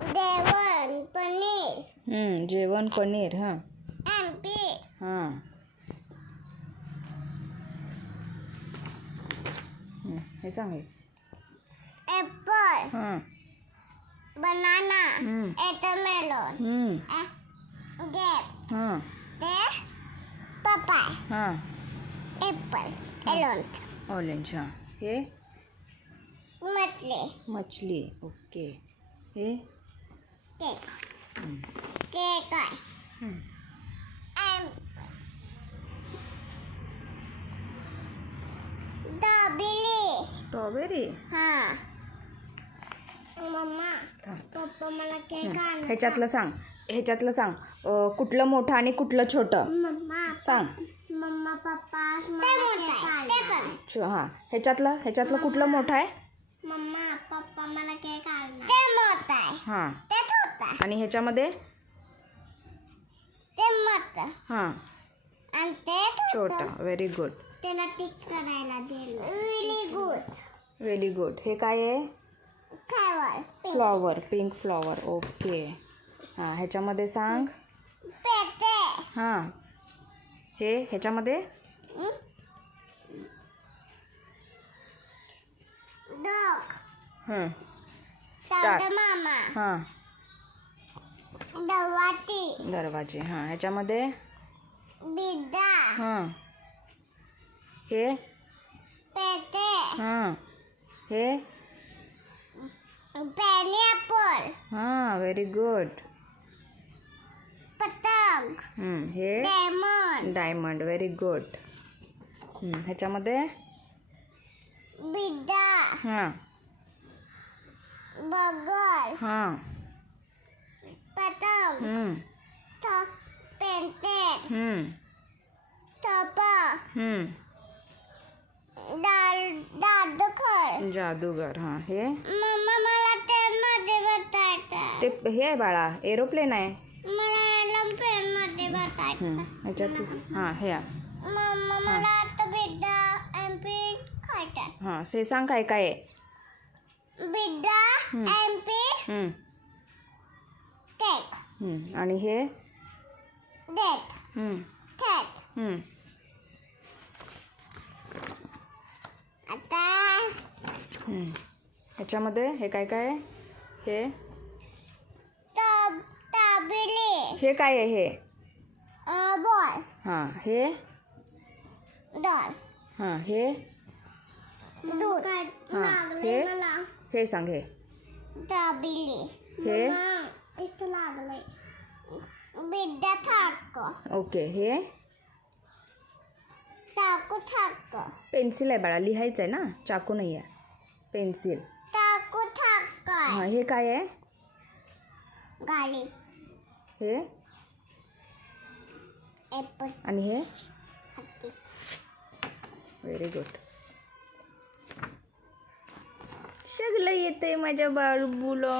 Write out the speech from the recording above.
जेवण पनीर. जेवण पनीर हां. हां. हं, सांग हे. ॲपल हां. बनाना. हं. एटमेलॉन हं, गेप. हां. ते पपाय. हां. ॲपल एलोंट ऑरेंज हां. हे? मटले मछली ओके. हे? केक. हं, केक आहे. हं. दाबिली स्ट्रॉबेरी. हां. मम्मा थांब. पप्पा मला. केक आणला ह्याच्यातलं सांग. ह्याच्यातलं सांग. अं, कुठलं मोठं आणि कुठलं छोटं? मम्मा सांग. मम्मा पप्पा ते मोठा ते पण छ हां. ह्याच्यातलं ह्याच्यातलं कुठलं मोठं आहे? मम्मा पप्पा मला केक आणला ते मोठा आहे. हां. ते छोटा आणि ह्याच्यामध्ये? ते मोठं हां. आणि ते छोटा. व्हेरी गुड त्याला टिक करायला दिलं. रिली गुड व्हेरी गुड हे काय आहे? खावर फ्लॉवर पिंक फ्लॉवर ओके हां ह्याच्यामध्ये सांग. पेटे हां. हे ह्याच्यामध्ये? स्टार्ट मामा. हां. दवाटी दरवाजे हां. ह्याच्यामध्ये? बिड्डा हां. हे? पेटे. हां. हे? पायनॅपल हां व्हेरी गुड पतंग. हं, हे? लेमन डायमंड व्हेरी गुड ह्याच्यामध्ये? बिड्डा हां. बगल। हां. पतंग हं, टॉप पेंटेड हं, टोपा हं. दाल दादखर जादूगर। हां. हे? मम्मा मला पेनमध्ये बतायचं ते हे आहे बाळा एरोप्लेन आहे. मला याला पेनमध्ये बतायचं हं, ह्याच्यात हां हे आहे. मम्मा मला आता बिड्डा एम पी खायचं. हां हे सांग काय? काय आहे बिड्डा हम्म. एम पी हं, केक हं. आणि हे? डेट. हं, हं. आता हं. ह्याच्यामध्ये हे काय काय आहे? हे? तब ताबिली. हे काय आहे हे? बॉल. हां. हे? डॉल. हां. हे? दूध. हां. हे? हे सांग हे. दाबिली. हे? इथं लागलंय. बिड्डा थाक. ओके हे? टाकू थाक. पेन्सिल आहे बाळा लिहायचं आहे ना? चाकू नाही आहे. पेन्सिल. टाकू थाक. हां हे काय आहे? गाडी. हे? आणि हे? हत्ती व्हेरी गुड सगळं येते माझ्या बाळबुला